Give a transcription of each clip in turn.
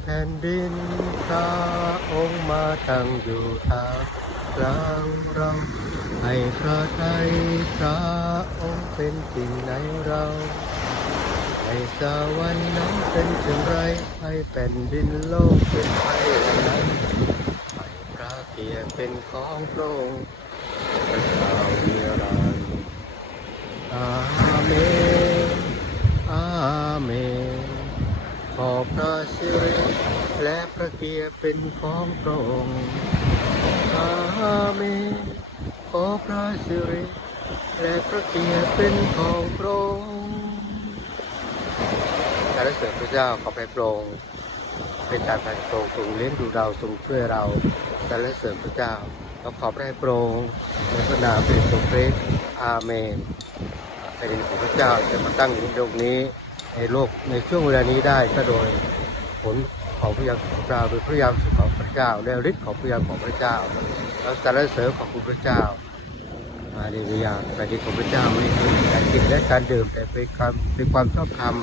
แผ่นดินพระองค์มาตั้งอยู่ท่ามกลางเราให้พระทัยพระองค์เป็นจริงในเราให้สวรรค์นั้นเป็นเช่นไรให้แผ่นดินโลกเป็นไปนั้นให้พระเกียรติเป็นของพระองค์พระเจ้านิรันดร์อาเมนอาเมนขอพระสิริและพระเกียรติเป็นของพระองค์อาเมนขอพระสิริและพระเกียรติเป็นของพระองค์สรรเสริญพระเจ้าขอพระพระองค์เป็นการพันโปรงทรงเลี้ยงดูเราทรงช่วยเราสรรเสริญพระเจ้าเราขอพระพระองค์ในพระนามพระเยซูคริสต์อาเมนแผ่นดินของพระเจ้าจะมาตั้งอยู่ในโลกนี้ในโลกในช่วงเวลานี้ได้ก็โดยผลของพระยาของเราโดยพระยามของพระเจ้าและฤทธิ์ของพระยามของพระเจ้าเราสรรเสริญขอบคุณพระเจ้ามาในวิญญาณแผ่นดินของพระเจ้าไม่ใช่การกินและการดื่มแต่เป็นความชอบธรรม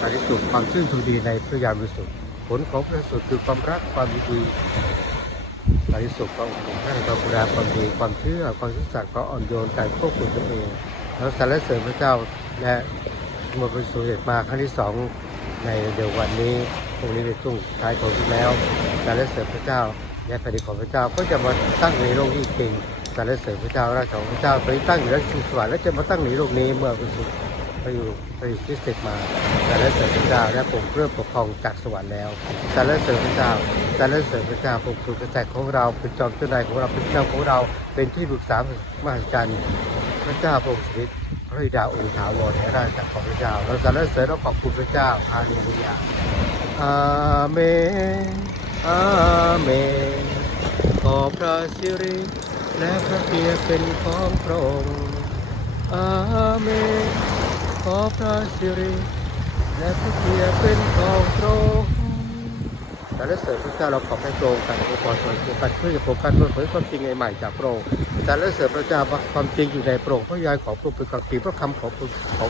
บริสุทธิ์ความชื่นชมดีในพระยามบริสุทธิ์ผลของพระสุทธิ์คือความรักความดีบริสุทธิ์ความให้ความรักความดีความเชื่อความซื่อสัตย์ความอ่อนโยนการควบคุมตัวเองเราสรรเสริญพระเจ้าและเมื่อเป็นสุเหตุมาครั้งที่สองในเดือนวันนี้พรุ่งนี้เป็นช่วงท้ายของที่แล้วสรรเสริญพระเจ้าและแผ่นดินของพระเจ้าก็จะมาตั้งในโลกนี้จริงสรรเสริญพระเจ้าราชของพระเจ้าไปตั้งอยู่ในสวรรค์และจะมาตั้งในโลกนี้เมื่อเป็นสุไปอยู่คริสต์มาสรรเสริญพระเจ้าและผมเริ่มปกครองจากสวรรค์แล้วสรรเสริญพระเจ้าสรรเสริญพระเจ้าผมคือกษัตริย์ของเราเป็นจอมเจ้านายของเราเป็นเจ้าของเราเป็นที่ปรึกษามหัศจรรย์พระเจ้าพระองค์สิทธิ์พระบิดาองค์ถาวรในราชอาณาจักรของพระเจ้าเราสรรเสริญเราขอบคุณพระเจ้าฮาเลลูยาอาเมนอาเมนขอพระสิริและพระเกียรติเป็นของพระองค์อาเมนขอพระสิริและพระเกียรติเป็นของพระองค์สรรเสริญพระเจ้าเราขอพระองค์การอวยพรส่วนตัวกันเพื่อจะโปรดการเปิดเผยความจริงใหม่จากพระองค์สรรเสริญพระเจ้าความจริงอยู่ในพระองค์พระยานของพระองค์เป็นความจริงพระคำของพระ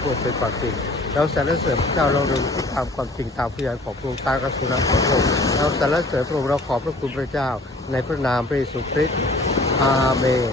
องค์เป็นความจริงเราสรรเสริญพระเจ้าเราเรียนรู้ตามความจริงตามพระยานของพระองค์ตามกระทรวงของพระองค์เราสรรเสริญพระองค์เราขอบพระคุณพระเจ้าในพระนามพระเยซูคริสต์อาเมน